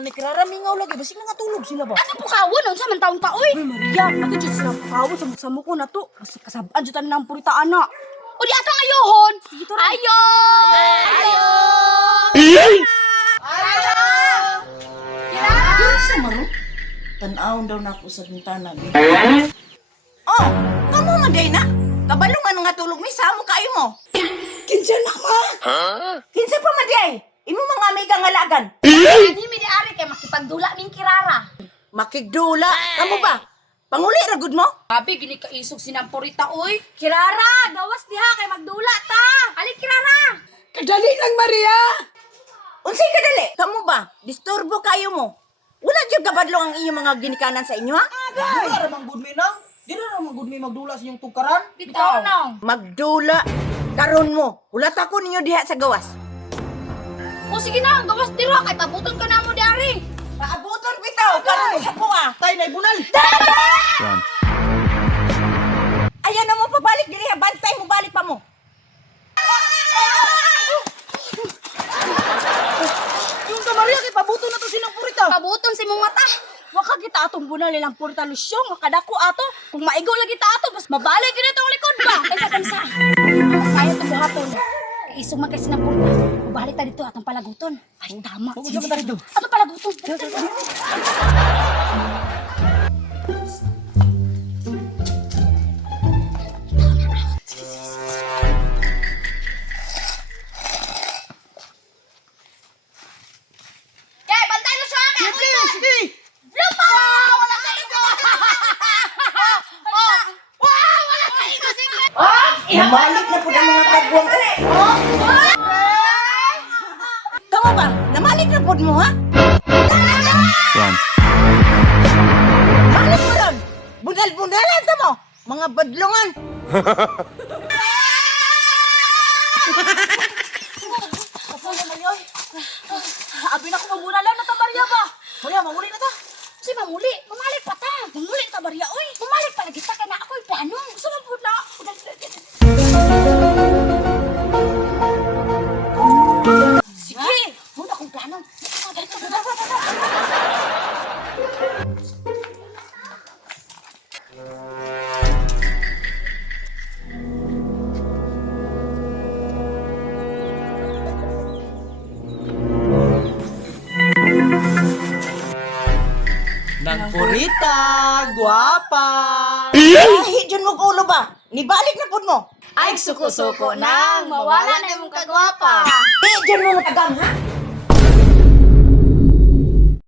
na ni Clara, mingaw lagi. Basig na nga tulog sila ba? Ano po kawon? Unsa man taon pa, oy? Uy, Maria, ako dyan sila kawon sa magsamo ko na to. Kasi kasabaan dyan tayo ng purita, ana. O di atong ayohon. Sige, tara. Ayo! Ayo! Sa maro? Tanawon daw na ako sa bintana. Oh, kamo man day na. Kabalungan nga tulog mi samo kayo mo. Kinsa na ma? Kinsa pa man day? Imo mga may kangalagan. Ani mi di ari kay makipagdula ning kirara. Makigdula. Kamo ba? Panguli ra gud mo? Abi gini ka isog sinampurita, oy. Kirara, gawas diha kay magdula ta. Ali kirara. Kadali lang Maria. Unsay kadali? Kamo ba? Disturbo kayo mo. Wala jud kabadlong ang inyong mga ginikanan sa inyo ha? Dila ramang good me nang. Dila ramang good me magdula sa inyong tugkaran. Bitaw nang. Magdula karon mo. Ulat ako ninyo diha sa gawas. O sige na, gawas dira kay pabuton ka na mo di ari. Paabuton bitaw karon sa puwa. Tay na bunal. Ayan na mo pabalik diri ha. Bantay mo balik pa mo. Yung ka Maria, kay pabuto na to silang purita. Pabuton si mong mata. Waka kita atong bunal nilang purita lusyong. Wakadako ato. Kung maigaw lagi ta ato, bas mabalik din itong likod ba? Kaysa kansa. Kaya to buhaton. Kay isog man kasi ng purta. Balik ta dito atong palaguton. Ay tama. Huwag mo dito. Atong palaguton. Kaya bantay na siya. Sige, sige. Lupa! Wala ka ito! Wow! Wala ka ito! Sige! Namalik na po ng mga kagwang. Tama ba? Namalik na po mo ha? Malik mo ron. Bunal-bunalan ta mo. Mga badlongan. Abi na ko mamunalan na ta Maria ba? Maria, mamuli na ta. Si mamuli! Mamalik pa ta! Mamuli na ta Maria, oy. Mamalik pa lagi ta kaya na ako'y plano! Gusto mo po na! Sige! Muna akong plano! Nang purita, guwapa. Ay, dyan mo ulo ba? Nibalik na po mo. Ay, suko-suko nang! Mawala na yung kagwapa! Eh, dyan mo matagang ha?